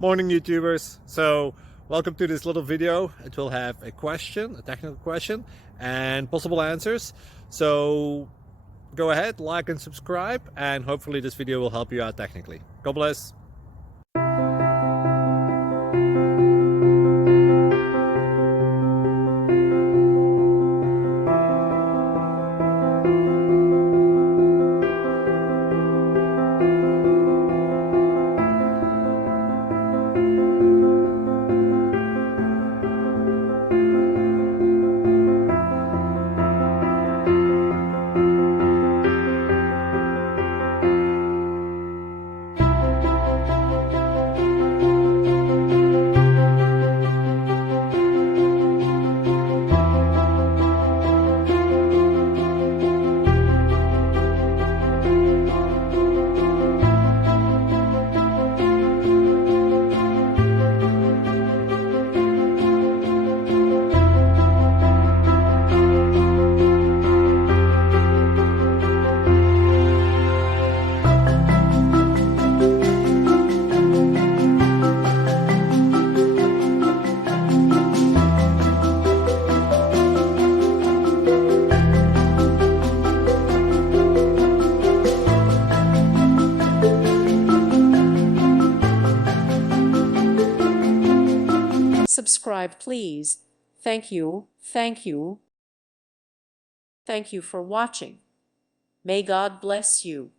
Morning YouTubers. So welcome to this little video. It will have a question, a technical question, and possible answers. So go ahead, like and subscribe, and hopefully this video will help you out technically. God bless. Subscribe, please. Thank you. Thank you. Thank you for watching. May God bless you.